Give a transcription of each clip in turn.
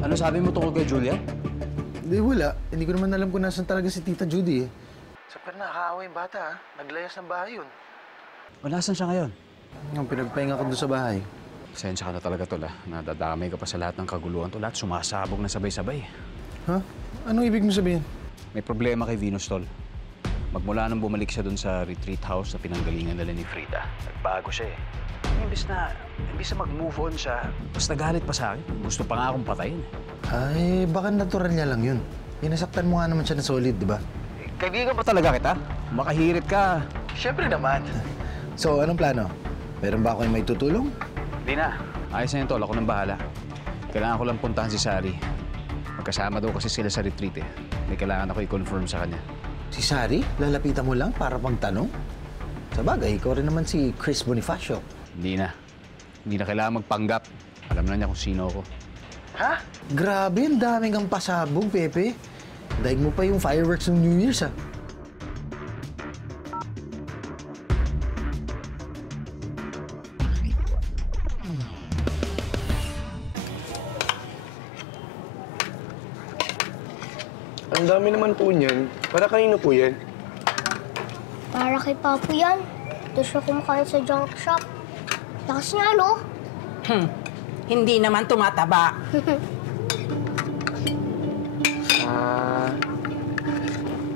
Ano sabi mo tungkol kay Julia? Hindi, wala. Hindi ko naman alam kung nasan talaga si Tita Judy eh. Sa na, nakakaawa yung bata ha. Naglayas ng bahay yun. O nasan siya ngayon? Yung pinagpahinga ko doon sa bahay. Pasensya ka na talaga, Tol, ha? Nadadamay ka pa sa lahat ng kaguluhan, Tol. Lahat sumasabog na sabay-sabay. Ha? Anong ibig mo sabihin? May problema kay Venus, Tol. Magmula nang bumalik siya doon sa retreat house na pinanggalingan nila ni Frida, nagbago siya eh. Imbis na mag-move on siya, mas nagalit pa sa akin. Gusto pa nga akong patayin. Ay, baka natural niya lang yun. Inasaktan mo nga naman siya na solid, di ba? Kaibigan pa talaga kita. Makahirit ka. Siyempre naman. So, anong plano? Meron ba ako yung may tutulong? Hindi na. Ayos na yun, Tol. Ako nang bahala. Kailangan ko lang puntahan si Sari. Magkasama daw kasi sila sa retreat eh. May kailangan ako i-confirm sa kanya. Si Sari? Lalapitan mo lang para magtanong? Sa bagay, ikaw rin naman si Chris Bonifacio. Hindi na. Hindi na kailangan magpanggap. Alam na niya kung sino ako. Ha? Grabe, ang daming kang pasabog, Pepe. Daig mo pa yung fireworks ng New Year's, ha? Ang dami naman po niyan. Para kanino po yan? Para kay Papo yan. Ito siya kumakain sa junk shop. Lakas niya, no? Hindi naman tumataba.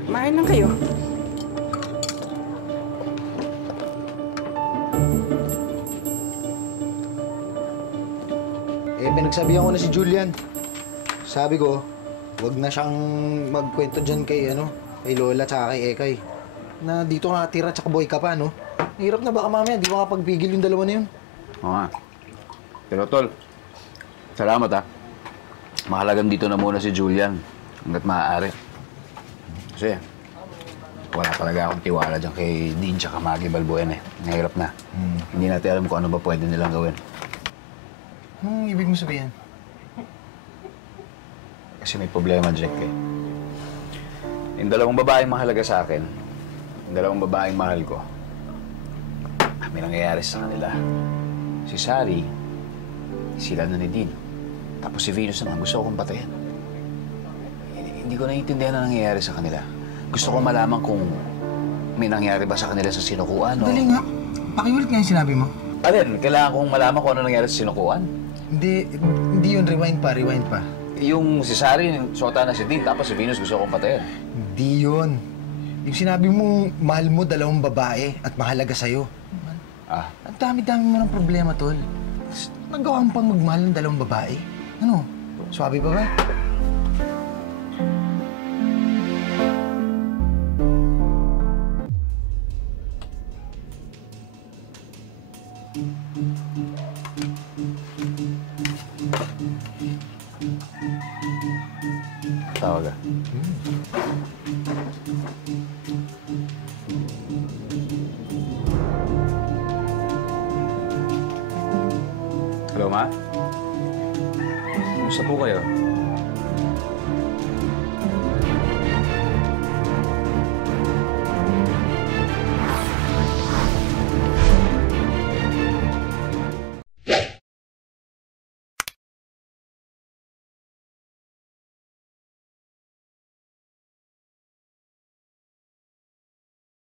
Kumain lang kayo. Pinagsabihan ko na si Julian. Sabi ko, wag na siyang magkwento dyan kay Lola tsaka kay Ekay. Na dito nga tira tsaka boy ka pa, no? Hirap na baka mamaya, di makapagpigil yung dalawa na yun. Oo nga. Pero, Tol, salamat ha. Mahalagang dito na muna si Julian hanggat maaari. Kasi wala talaga akong tiwala dyan kay Dean tsaka Maggie Balbuena eh. Nahirap na. Hindi natin alam kung ano ba pwede nilang gawin. Ibig mo sabihin? Kasi may problema, Jack eh. Yung dalawang babaeng mahalaga sa akin, yung dalawang babaeng mahal ko, may nangyayari sa kanila. Si Sari, sila na ni Dean. Tapos si Venus naman, gusto ko kong patayin. Hindi ko naiintindihan na nangyayari sa kanila. Gusto ko malaman kung may nangyari ba sa kanila sa sinukuan o... Dali nga. Pakiulit nga yung sinabi mo. Alin, kailangan kong malaman kung ano nangyari sa sinukuan. Hindi yun. Rewind pa. Yung si Sari, sota na si Dean, tapos si Venus gusto kong patayin. Hindi yun. Yung sinabi mo, mahal mo dalawang babae at mahalaga sa'yo. Ang dami-dami mo ng problema, Tol. Nagawa mo pang magmahal ng dalawang babae. Ano? Swabe pa ba? Tawag ka. Hello, Ma? Kumusta po kayo?